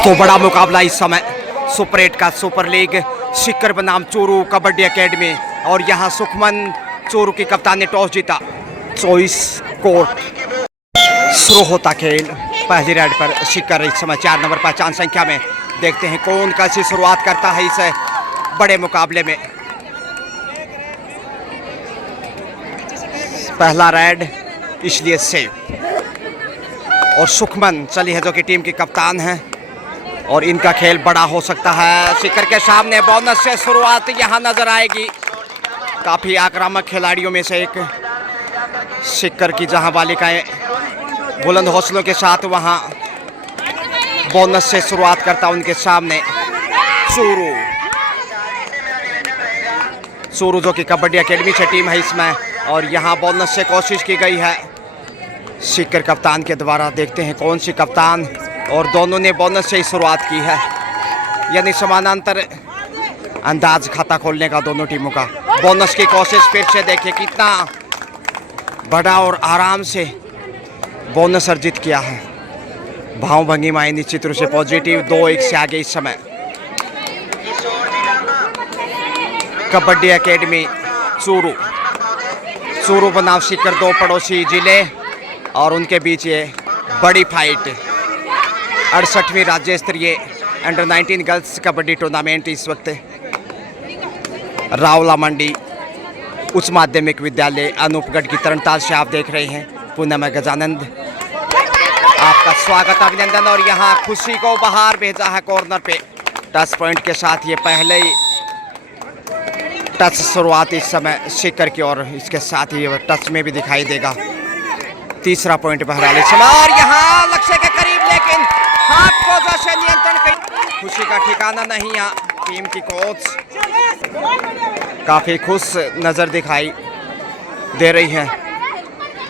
तो बड़ा मुकाबला इस समय सुपर 8 का सुपर लीग सीकर बनाम चूरू कबड्डी एकेडमी। और यहाँ सुखमन चूरू की कप्तान ने टॉस जीता। 24 कोर्ट शुरू होता खेल। पहली रेड पर सीकर इस समय 4 नंबर पहचान संख्या में। देखते हैं कौन कैसी शुरुआत करता है इस बड़े मुकाबले में। पहला रेड इसलिए सेव। और सुखमन चली है जो कि टीम की कप्तान है और इनका खेल बड़ा हो सकता है। सीकर के सामने बोनस से शुरुआत यहाँ नजर आएगी। काफ़ी आक्रामक खिलाड़ियों में से एक सीकर की जहाँ बालिकाएं बुलंद हौसलों के साथ वहाँ बोनस से शुरुआत करता उनके सामने चूरू जो कि कबड्डी एकेडमी से टीम है इसमें। और यहाँ बोनस से कोशिश की गई है सीकर कप्तान के द्वारा। देखते हैं कौन सी कप्तान। और दोनों ने बोनस से ही शुरुआत की है, यानी समानांतर अंदाज खाता खोलने का दोनों टीमों का। बोनस की कोशिश फिर से देखिए कितना बड़ा और आराम से बोनस अर्जित किया है। भाव भंगिमाएं निश्चित रूप से पॉजिटिव। 2-1 से आगे इस समय कबड्डी एकेडमी चूरू बनाम सीकर, 2 पड़ोसी जिले और उनके बीच ये बड़ी फाइट 68वीं राज्य स्तरीय अंडर 19 गर्ल्स कबड्डी टूर्नामेंट इस वक्त रावला मंडी उच्च माध्यमिक विद्यालय अनूपगढ़ की तरनताल से आप देख रहे हैं। पुनः मैं गजानंद आपका स्वागत अभिनंदन। और यहाँ खुशी को बाहर भेजा है कॉर्नर पे टच पॉइंट के साथ। ये पहले ही टच शुरुआत इस समय सीकर की और इसके साथ ही टच में भी दिखाई देगा। तीसरा पॉइंट बहरहाल इस समय। और यहाँ लक्ष्य के करीब, लेकिन हाथ को जैसे नियंत्रण करी। खुशी का ठिकाना नहीं। यहाँ टीम की कोच काफी खुश नजर दिखाई दे रही है।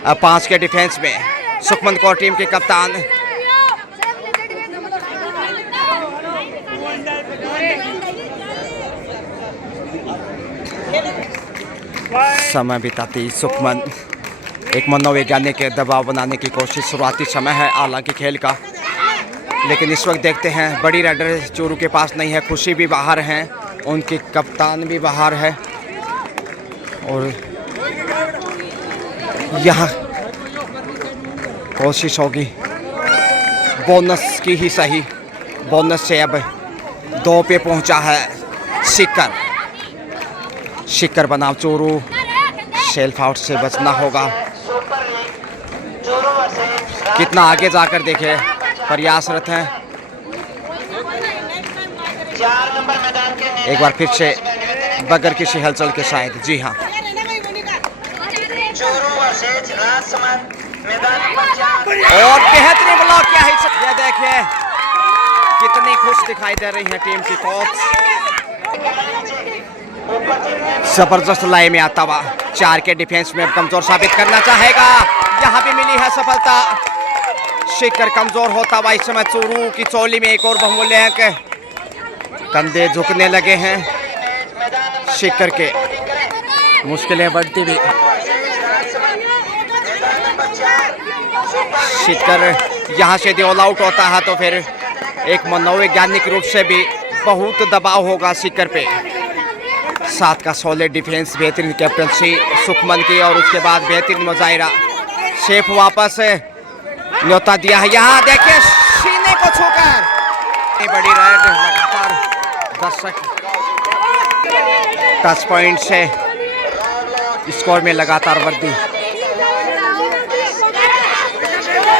अब 5 के डिफेंस में सुखमन कौर टीम की कप्तान। समय बिताती सुखमन एक मनोवैज्ञानिक दबाव बनाने की कोशिश। शुरुआती समय है हालांकि खेल का, लेकिन इस वक्त देखते हैं बड़ी रेडर चूरू के पास नहीं है। खुशी भी बाहर हैं, उनकी कप्तान भी बाहर है। और यहाँ कोशिश होगी बोनस की ही सही। बोनस से अब 2 पे पहुंचा है सीकर बनाम चूरू। सेल्फ आउट से बचना होगा। कितना आगे जाकर देखे प्रयासरत हैं। एक बार फिर से बगैर किसी हलचल के शायद। जी हाँ, और बेहतरीन ब्लॉक किया है। ये देखिए कितनी खुश दिखाई दे रही है टीम की कोच। जबरदस्त लय में आता हुआ 4 के डिफेंस में कमजोर साबित करना चाहेगा। यहाँ भी मिली है सफलता। सीकर कमजोर होता हुआ इस समय चूरू की चोली में एक और बहुमूल्य अंक। कंधे झुकने लगे हैं सीकर के। मुश्किलें बढ़ती भी। सीकर यहाँ से यदि ऑल आउट होता है तो फिर एक मनोवैज्ञानिक रूप से भी बहुत दबाव होगा सीकर पे। 7 का सॉलिड डिफेंस, बेहतरीन कैप्टनसी सुखमन की और उसके बाद बेहतरीन मुजाहिरा। शेफ वापस न्योता दिया है। यहाँ देखिए सीने को छूकर बड़ी रेड। लगातार दर्शक टच पॉइंट से स्कोर में लगातार वृद्धि।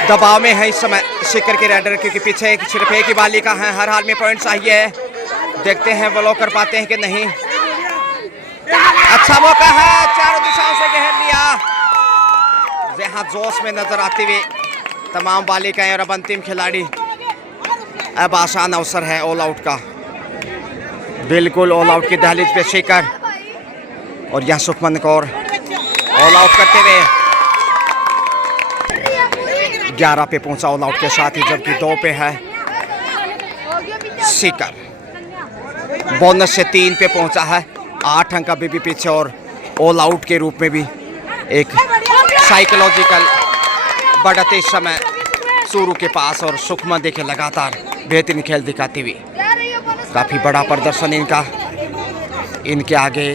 दबाव में है इस समय सीकर के रेडर, क्योंकि पीछे सिर्फ एक ही बालिका है। हर हाल में पॉइंट चाहिए। देखते हैं ब्लॉक कर पाते हैं कि नहीं। अच्छा मौका है, चारों दिशाओं से घेर लिया। यहाँ जोश में नजर आती हुई तमाम बालिकाएं और अब अंतिम खिलाड़ी। अब आसान अवसर है ऑल आउट का। बिल्कुल ऑल आउट की दहलीज पे सीकर। और यहाँ सुखमन कौर ऑल आउट करते हुए 11 पे पहुंचा ऑल आउट के साथ ही, जबकि 2 पे है सीकर। बोनस से 3 पे पहुंचा है। 8 अंक अभी भी पीछे। और ऑल आउट के रूप में भी एक साइकोलॉजिकल बढ़ते समय चूरू के पास। और सुखमन देखे लगातार बेहतरीन खेल दिखाती हुई। काफ़ी बड़ा प्रदर्शन इनका, इनके आगे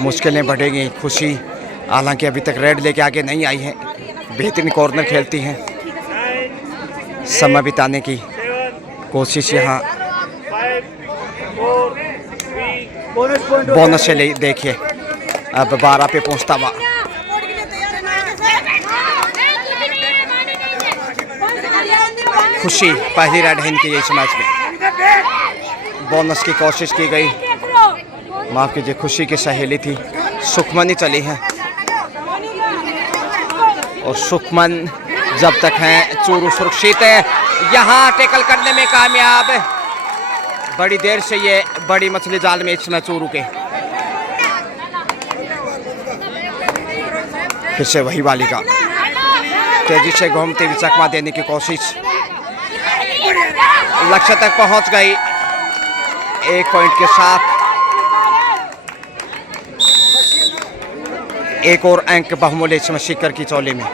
मुश्किलें बढ़ेंगी। खुशी हालांकि अभी तक रेड लेके आगे नहीं आई है, बेहतरीन कॉर्नर खेलती हैं, समय बिताने की कोशिश यहाँ बोनस से ले। देखिए अब 12 पे पहुँचता हुआ खुशी, पहली रेड है इनकी इस मैच में। बोनस की कोशिश की गई, माफ कीजिए, खुशी की सहेली थी सुखमन चली है, और सुखमन जब तक हैं चूरू सुरक्षित है। यहाँ टैकल करने में कामयाब, बड़ी देर से ये बड़ी मछली जाल में इसमें चूरू के। फिर से वही बालिका तेजी से घूमते हुए चकमा देने की कोशिश, लक्ष्य तक पहुंच गई 1 पॉइंट के साथ। एक और अंक बहुमूल्य इसमें शिखर की चोली में।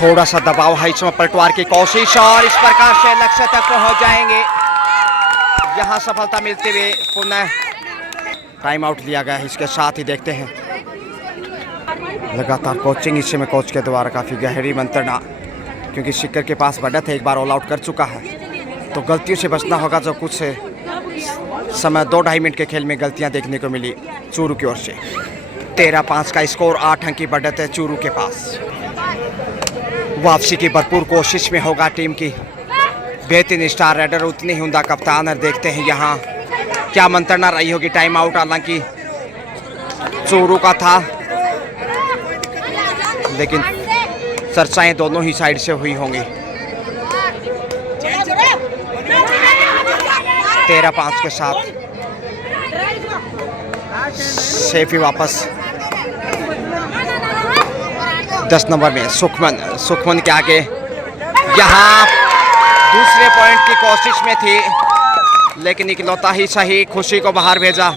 थोड़ा सा दबाव है इसमें, पलटवार की कोशिश, और इस प्रकार से लक्ष्य तक पहुंच जाएंगे। यहां सफलता मिलते हुए पुनः टाइम आउट लिया गया है। इसके साथ ही देखते हैं लगातार कोचिंग इस समय कोच के द्वारा काफ़ी गहरी मंत्रणा, क्योंकि शिखर के पास बढ़त है, एक बार ऑल आउट कर चुका है, तो गलतियों से बचना होगा। जो कुछ समय 2-2.5 मिनट के खेल में गलतियां देखने को मिली चूरू की ओर से। 13-5 का स्कोर, 8 अंक की बढ़त है चूरू के पास। वापसी की भरपूर कोशिश में होगा टीम की बेहतरीन स्टार रेडर उतनी ही उमदा कप्तान। देखते हैं यहाँ क्या मंत्रणा रही होगी। टाइम आउट हालांकि चूरू का था, लेकिन चर्चाएं दोनों ही साइड से हुई होंगी। 13-5 के साथ सेफी वापस 10 नंबर में सुखमन के आगे यहाँ दूसरे पॉइंट की कोशिश में थी, लेकिन इकलौता ही सही खुशी को बाहर भेजा।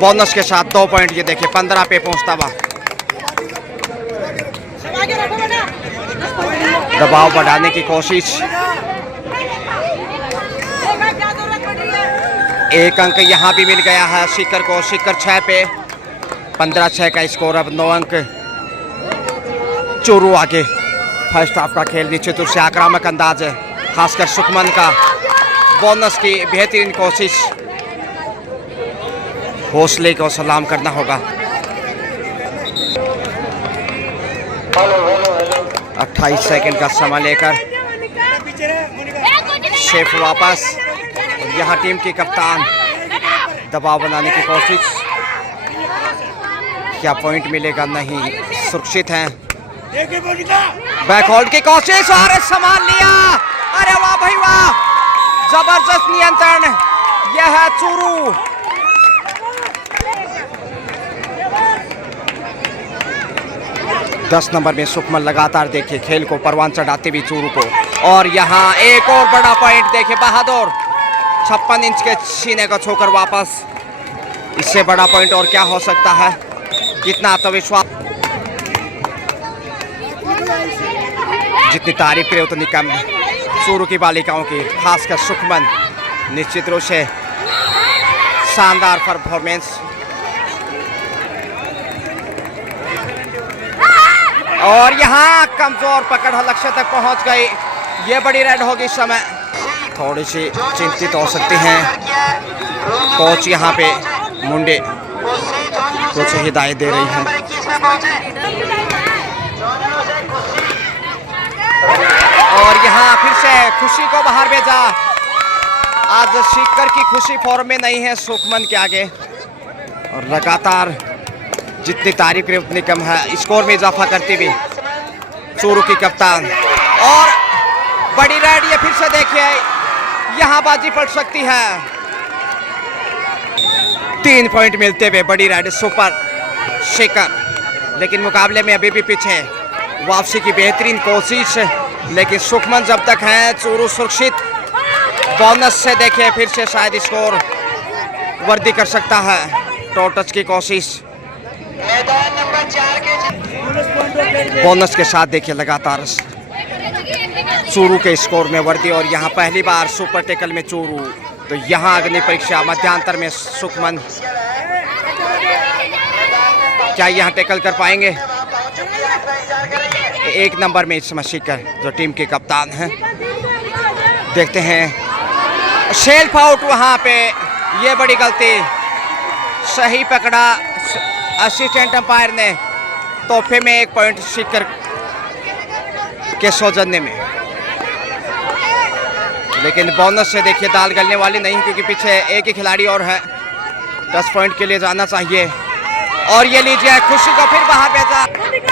बोनस के साथ 2 पॉइंट, ये देखिए 15 पे पहुंचता हुआ। दबाव बढ़ाने की कोशिश, 1 अंक यहाँ भी मिल गया है शिखर को। शिखर 6 पे, 15-6 का स्कोर। अब 9 अंक चूरू आगे। फर्स्ट हाफ का खेल निश्चित रूप से आक्रामक अंदाज है, खासकर सुखमन का। बोनस की बेहतरीन कोशिश, हौसले को सलाम करना होगा। 28 सेकंड का समय लेकर शेफ वापस। यहाँ टीम की कप्तान दबाव बनाने की कोशिश, क्या पॉइंट मिलेगा? नहीं, सुरक्षित हैं। बैकहोल्ड की कोशिश और संभाल लिया। अरे वाह भाई वाह, जबरदस्त नियंत्रण। यह है चूरू। दस नंबर में सुखमन लगातार देखिए खेल को परवान चढ़ाते भी चूरू को। और यहाँ एक और बड़ा पॉइंट देखिए, बहादुर 56 इंच के सीने को छोकर वापस। इससे बड़ा पॉइंट और क्या हो सकता है? कितना आत्मविश्वास, जितनी तारीफ करे उतनी कम चूरू की बालिकाओं की, खासकर सुखमन। निश्चित रूप से शानदार परफॉर्मेंस। और यहाँ कमजोर पकड़ लक्ष्य तक पहुंच गई। ये बड़ी रेड होगी इस समय। थोड़ी सी चिंतित हो सकती हैं कोच यहाँ पे मुंडे, कुछ हिदायत दे रही हैं। और यहाँ फिर से खुशी को बाहर भेजा। आज शिखर की खुशी फॉर्म में नहीं है सुखमन के आगे, और लगातार जितनी तारीफ करें उतनी कम है। स्कोर में इजाफा करती हुई चूरू की कप्तान। और बड़ी रेड, ये फिर से देखिए यहाँ बाजी पड़ सकती है। 3 पॉइंट मिलते हुए बड़ी रेड सुपर शिखर, लेकिन मुकाबले में अभी भी पीछे। वापसी की बेहतरीन कोशिश, लेकिन सुखमन जब तक हैं चूरू सुरक्षित। बोनस से देखिए फिर से शायद स्कोर वर्दी कर सकता है। टो टच की कोशिश, बोनस के साथ देखिए लगातार चूरू के स्कोर में वर्दी और यहाँ पहली बार सुपर टेकल में चूरू। तो यहाँ अग्नि परीक्षा मध्यांतर में सुखमन, क्या यहाँ टेकल कर पाएंगे? एक नंबर में इस समय सीकर जो टीम के कप्तान हैं। देखते हैं शेल्फ आउट वहाँ पे, ये बड़ी गलती, सही पकड़ा असिस्टेंट अंपायर ने। तोहफे में 1 पॉइंट सीकर के सौजन्य में, लेकिन बोनस से देखिए दाल गलने वाली नहीं, क्योंकि पीछे एक ही खिलाड़ी और है। 10 पॉइंट के लिए जाना चाहिए और ये लीजिए खुशी को फिर बाहर भेजा।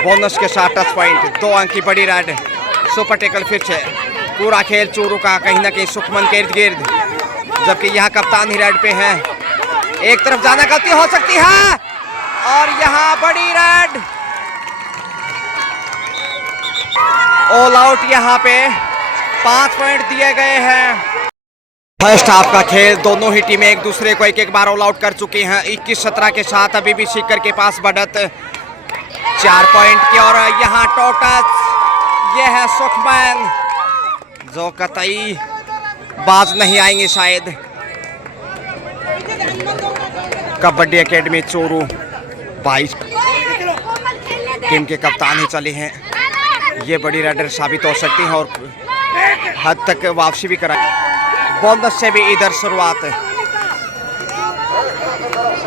बोनस के साथ 10 पॉइंट, 2 अंक की बड़ी रेड। सुपर टेकल फिर से पूरा खेल चूरू का कहीं ना कहीं सुखमन के इर्द गिर्द, जबकि यहाँ कप्तान ही रेड पे है। एक तरफ जाना गलती हो सकती है और यहाँ बड़ी रेड, ऑल आउट। यहाँ पे 5 पॉइंट दिए गए हैं। फर्स्ट हाफ का खेल, दोनों ही टीमें एक दूसरे को एक बार ऑल आउट कर चुकी हैं। 21-17 के साथ अभी भी सीकर के पास बढ़त 4 पॉइंट की। और यहाँ टोटस, ये है सुखमन जो कतई बाज नहीं आएंगे शायद। कबड्डी एकेडमी चूरू 22 टीम के कप्तान ही चले हैं। ये बड़ी रेडर साबित हो सकती है और हद तक वापसी भी कराई। बोनस से भी इधर शुरुआत,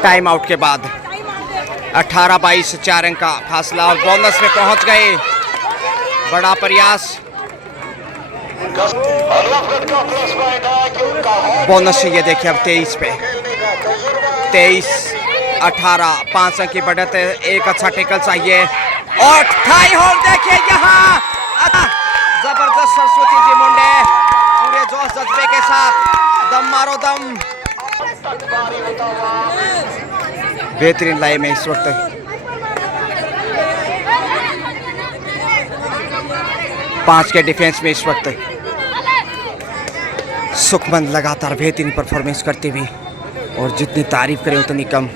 टाइम आउट के बाद 18-22 4 अंक का फासला और बोनस में पहुंच गए। बड़ा प्रयास, बोनस से ये देखिए अब 23 पे 23-18 5 अंक की बढ़त है। एक अच्छा टेकल चाहिए और टाई होल्ड देखिए यहाँ जबरदस्त सरस्वती जी मुंडे पूरे जोश जज्बे के साथ, दम मारो दम। बेहतरीन लाए में इस वक्त 5 के डिफेंस में इस वक्त सुखमन लगातार बेहतरीन परफॉर्मेंस करते हुए, और जितनी तारीफ करें उतनी कम।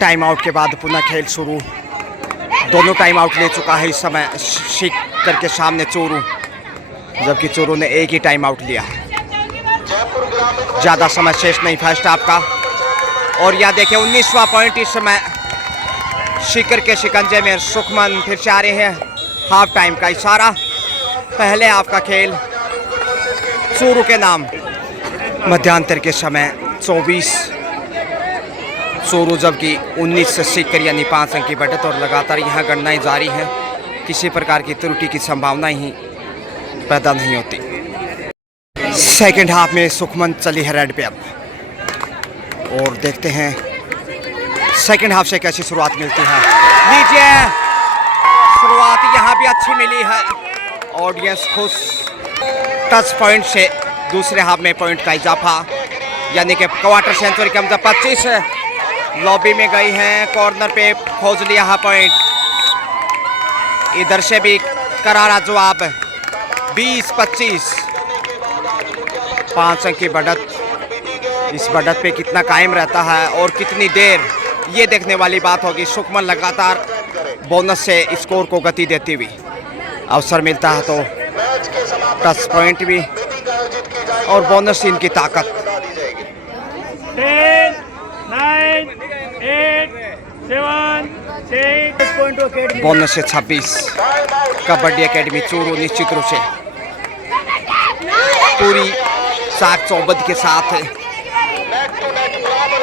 टाइम आउट के बाद पुनः खेल शुरू। दोनों टाइम आउट ले चुका है इस समय सीकर के सामने चूरू, जबकि चूरू ने एक ही टाइम आउट लिया। ज़्यादा समय शेष नहीं फर्स्ट हाफ का। और यह देखिए 19वां पॉइंट इस समय सीकर के शिकंजे में। सुखमन फिर से आ रहे हैं, हाफ टाइम का इशारा। पहले हाफ का खेल चूरू के नाम। मध्यांतर के समय 24 चूरू, जबकि 19 से सीकर यानी 5 अंक की बढ़त। और लगातार यहाँ गणनाएं जारी हैं, किसी प्रकार की त्रुटि की संभावना ही पैदा नहीं होती। सेकंड हाफ में सुखमन चली है रेड पे अब, और देखते हैं सेकंड हाफ से कैसी शुरुआत मिलती है। लीजिए शुरुआत यहाँ भी अच्छी मिली है, ऑडियंस खुश। टच पॉइंट से दूसरे हाफ में पॉइंट का इजाफा, यानी कि क्वार्टर सेंचुरी कम 25 लॉबी में गई हैं। कॉर्नर पे खोज लिया है पॉइंट। इधर से भी करारा जवाब 20-25 5 अंक की बढ़त। इस बढ़त पे कितना कायम रहता है और कितनी देर, ये देखने वाली बात होगी। सुखमन लगातार बोनस से स्कोर को गति देती हुई, अवसर मिलता है तो टच पॉइंट भी और बोनस इनकी ताकत। 10, 9, 8, 7, 6 बोनस से 26 कबड्डी एकेडमी चूरू निश्चित रूप से पूरी साख चौबंद के साथ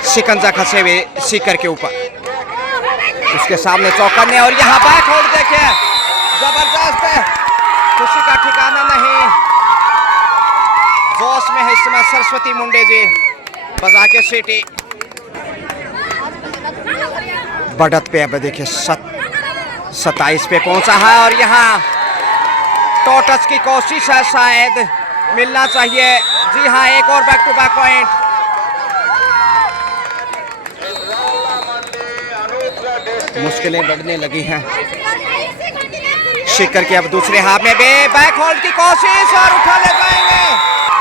शिकंजा खसे हुए सीकर के ऊपर। उसके सामने चौकन्ने और यहाँ बैक होल्ड देखिए, जबरदस्त है। खुशी का ठिकाना नहीं, जोश में है इस समय सरस्वती मुंडे जी, बजा के सीटी। बढ़त पे अब देखिए 27 पे पहुंचा है और यहाँ टोटस की कोशिश है, शायद मिलना चाहिए। जी हाँ, एक और बैक टू बैक पॉइंट। मुश्किलें बढ़ने लगी हैं सीकर के। अब दूसरे हाफ में भी बैक होल्ड की कोशिश और उठा ले जाएंगे।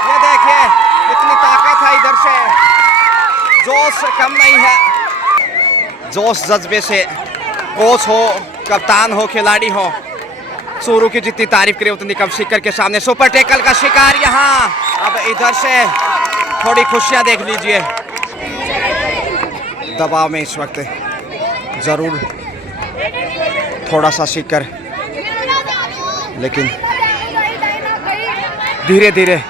ये देखिए कितनी ताकत है इधर से, जोश कम नहीं है। जोश जज्बे से कोच हो, कप्तान हो, खिलाड़ी हो, चोरू की जितनी तारीफ करे उतनी कम। शिखर के सामने सुपर टैकल का शिकार यहाँ। अब इधर से थोड़ी खुशियाँ देख लीजिए। दबाव में इस वक्त जरूर थोड़ा सा शिखर, लेकिन धीरे धीरे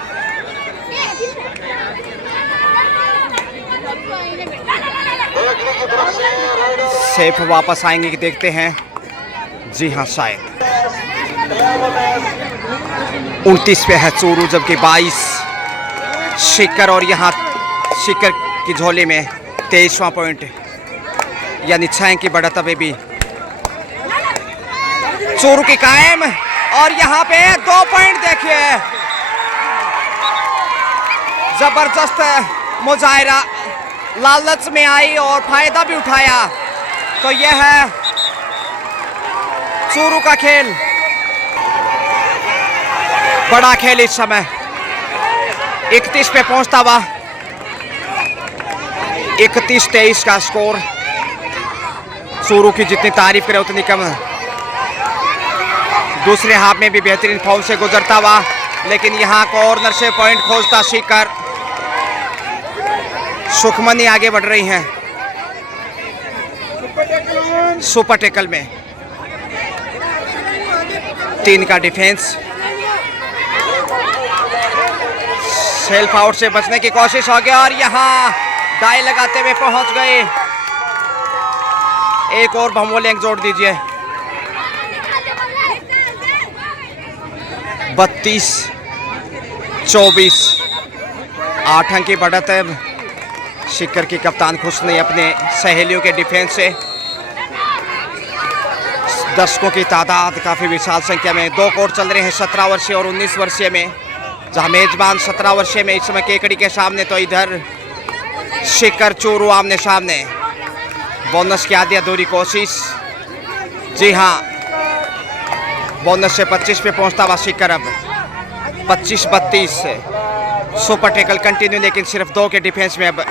सेफ वापस आएंगे कि देखते हैं। जी हाँ, शायद 29 पे है चोरू, जबकि 22 शिखर। और यहाँ शिखर की झोली में 23वां पॉइंट, यानी 6 की बढ़त अभी भी चोरू की कायम। और यहाँ पे 2 पॉइंट देखिए, जबरदस्त मुजाहिरा, लालच में आई और फायदा भी उठाया। तो यह है चोरू का खेल, बड़ा खेल इस समय 31 पे पहुंचता हुआ। 31-23 का स्कोर। चोरू की जितनी तारीफ करे उतनी कम। दूसरे हाफ में भी बेहतरीन फॉर्म से गुजरता हुआ, लेकिन यहाँ कॉर्नर से पॉइंट खोजता शिखर। सुखमनी आगे बढ़ रही हैं सुपर टैकल में। 3 का डिफेंस, सेल्फ आउट से बचने की कोशिश हो गया और यहाँ डाई लगाते हुए पहुंच गए। एक और भमोलेंग जोड़ दीजिए। 32-24, 8 अंक की बढ़त है। शिखर की कप्तान खुश नहीं अपने सहेलियों के डिफेंस से। दर्शकों की तादाद काफ़ी विशाल संख्या में। 2 कोर्ट चल रहे हैं 17 वर्षीय और 19 वर्षीय में, जहां मेजबान 17 वर्षीय में इस समय केकड़ी के सामने, तो इधर शिखर चोरू आमने सामने। बोनस की आधी अधूरी कोशिश। जी हाँ, बोनस से 25 पे पहुंचता हुआ शिखर। अब 25-32 सुपर टैकल कंटिन्यू, लेकिन सिर्फ 2 के डिफेंस में अब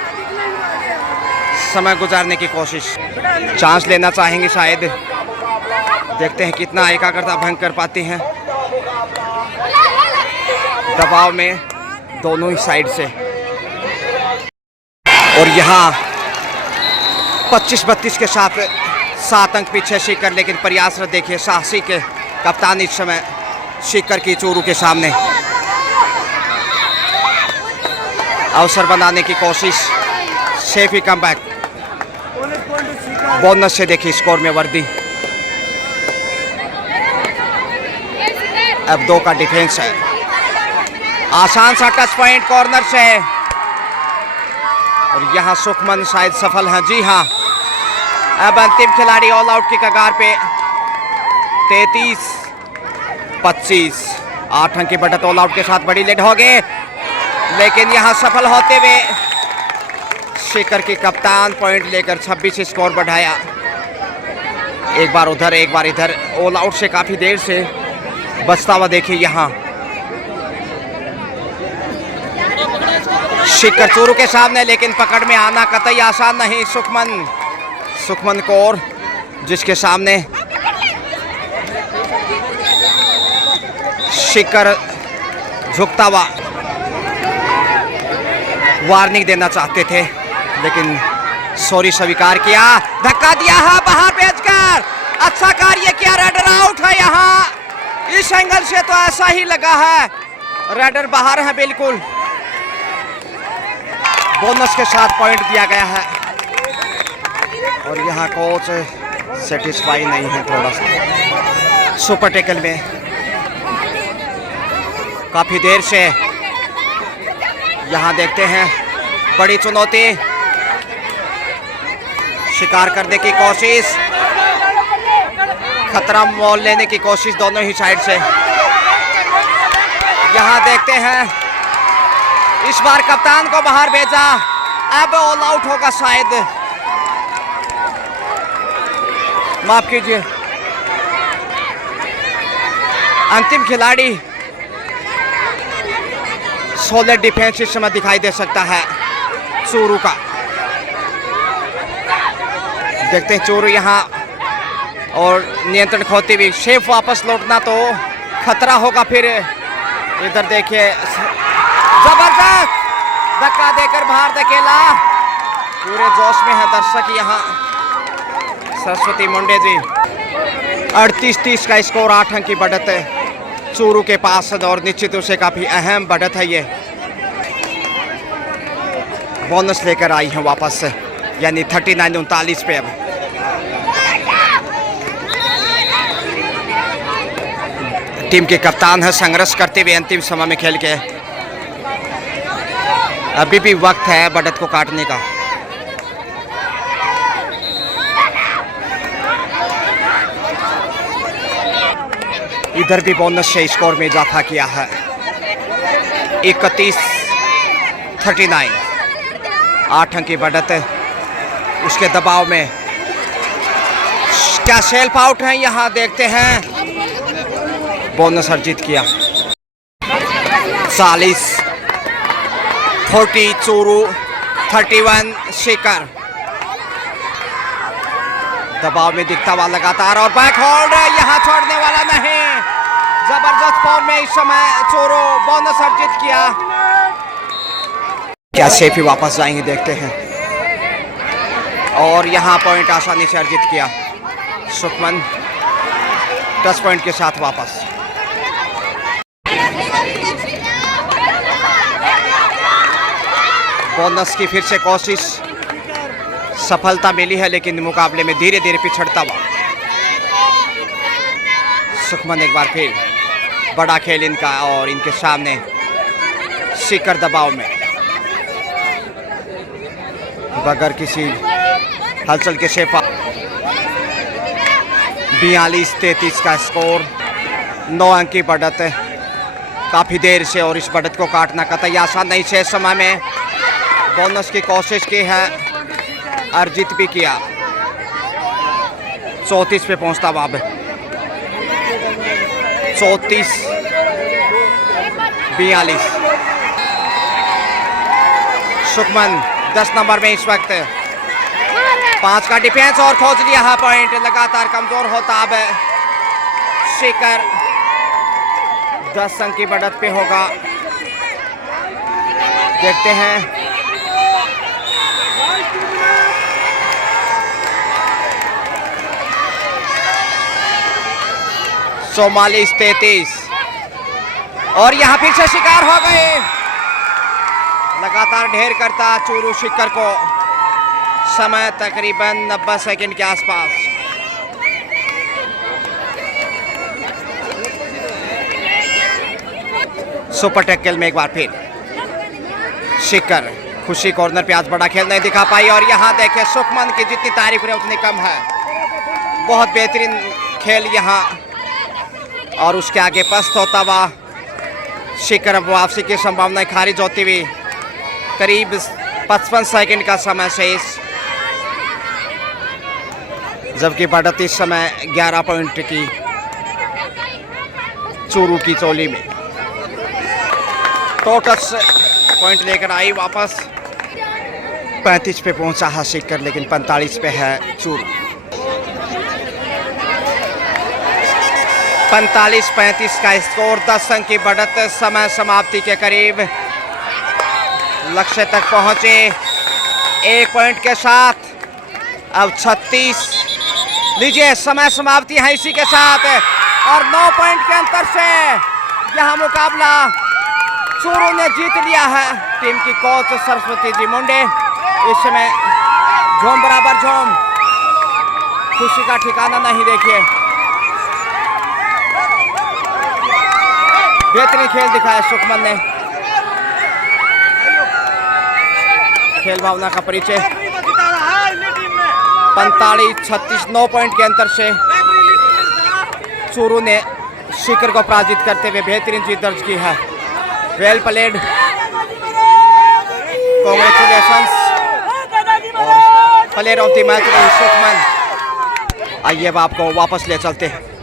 समय गुजारने की कोशिश। चांस लेना चाहेंगे शायद, देखते हैं कितना एकाग्रता भंग कर पाती हैं। दबाव में दोनों ही साइड से। और यहाँ 25-32 के साथ 7 अंक पीछे शिखर, लेकिन प्रयासरत देखिए साहसी के कप्तान इस समय शिखर की चोरू के सामने। अवसर बनाने की कोशिश, सेफ ही कमबैक। बोनस से देखिए स्कोर में वृद्धि। अब 2 का डिफेंस है। आसान सा टच पॉइंट कॉर्नर से, और यहाँ सुखमन शायद सफल हैं। जी हाँ, अब अंतिम खिलाड़ी ऑल आउट की कगार पे। 33-25, 8 अंक की बढ़त ऑल आउट के साथ बड़ी लीड हो गए, लेकिन यहाँ सफल होते हुए शिखर की कप्तान पॉइंट लेकर 26 स्कोर बढ़ाया। एक बार उधर एक बार इधर, ऑल आउट से काफी देर से बचता हुआ देखिए यहाँ शिखर चोरू के सामने, लेकिन पकड़ में आना कतई आसान नहीं। सुखमन कौर, जिसके सामने शिखर झुकता हुआ वार्निंग देना चाहते थे, लेकिन सॉरी स्वीकार किया। धक्का दिया है बाहर भेजकर, अच्छा कार्य किया। रेडर आउट है यहाँ। इस एंगल से तो ऐसा ही लगा है, रेडर बाहर है बिल्कुल। बोनस के साथ पॉइंट दिया गया है, और यहाँ कोच सेटिस्फाई नहीं है थोड़ा सा। सुपर टैकल में काफी देर से यहाँ देखते हैं बड़ी चुनौती, शिकार करने की कोशिश, खतरा मोल लेने की कोशिश दोनों ही साइड से। यहाँ देखते हैं इस बार कप्तान को बाहर भेजा, अब ऑल आउट होगा शायद, माफ कीजिए। अंतिम खिलाड़ी सोलर डिफेंस इस समय दिखाई दे सकता है चोरू का। देखते हैं चोरू यहाँ और नियंत्रण खोती हुई शेफ वापस लौटना तो खतरा होगा फिर। इधर देखिए जबरदस्त धक्का देकर बाहर धकेला, पूरे जोश में है दर्शक यहाँ। सरस्वती मुंडे जी 38-30 का स्कोर, 8 अंक की बढ़त है चूरू के पास और निश्चित रूप से काफी अहम बढ़त है ये। बोनस लेकर आई है वापस यानी 39-39 पे। अब टीम के कप्तान है संघर्ष करते हुए अंतिम समय में खेल के। अभी भी वक्त है बढ़त को काटने का। इधर भी बोनस से स्कोर में इजाफा किया है 31-39, 8 अंक की बढ़त है। उसके दबाव में क्या सेल्फ आउट है यहाँ देखते हैं। बोनस अर्जित किया 40 चूरू, 31 शिकर। दबाव में दिखता हुआ लगातार और बैक होल्ड यहाँ छोड़ने वाला नहीं। जबरदस्त फॉर्म में इस समय चूरू, बोनस अर्जित किया। क्या सेफ ही वापस जाएंगे देखते हैं। और यहाँ पॉइंट आसानी से अर्जित किया सुखमन 10 पॉइंट के साथ वापस। बोनस की फिर से कोशिश, सफलता मिली है लेकिन मुकाबले में धीरे धीरे पिछड़ता हुआ सुखमन एक बार फिर बड़ा खेल इनका और इनके सामने शिकर दबाव में बगैर किसी हलचल के शेफा। 42-33 का स्कोर, 9 अंक की बढ़त है काफी देर से और इस बढ़त को काटना कतई आसान नहीं। 6 समय में बोनस की कोशिश की है, अर्जित भी किया। 34 पे पहुंचता हुआ अब 34-42। सुखमन 10 नंबर में इस वक्त 5 का डिफेंस और खोज लिया है पॉइंट। लगातार कमजोर होता अब शिकर 10 अंक की बढ़त पे होगा, देखते हैं। चौवालीस 33 और यहाँ फिर से शिकार हो गए। लगातार ढेर करता चूरू शिकर को, समय तकरीबन 90 सेकंड के आसपास। सुपर टैकल में एक बार फिर शिकर। खुशी कॉर्नर पे आज बड़ा खेल नहीं दिखा पाई और यहाँ देखे सुखमन की जितनी तारीफ करें उतनी कम है। बहुत बेहतरीन खेल यहाँ और उसके आगे पस्त होता हुआ शिकर। अब वापसी की संभावनाएं खारिज होती हुई करीब 55 सेकंड का समय शेष, जबकि बढ़त इस समय 11 पॉइंट की चूरू की चोली में। टोटल पॉइंट लेकर आई वापस। 35 पे पहुंचा है शिकर लेकिन 45 पे है चूरू। 45-35 का स्कोर, 10 अंक की बढ़त। समय समाप्ति के करीब लक्ष्य तक पहुंचे 1 पॉइंट के साथ। अब 36 लीजिए, समय समाप्ति है इसी के साथ और 9 पॉइंट के अंतर से यह मुकाबला चूरू ने जीत लिया है। टीम की कोच सरस्वती जी मुंडे इस समय झोम बराबर झोम, खुशी का ठिकाना नहीं। देखिए बेहतरीन खेल दिखाया सुखमन ने, खेल भावना का परिचय। 45-36 9 पॉइंट के अंतर से चूरू ने शिकर को पराजित करते हुए बेहतरीन जीत दर्ज की है। Well played, congratulations. और player of the match Sukhman. आइए अब आपको वापस ले चलते हैं।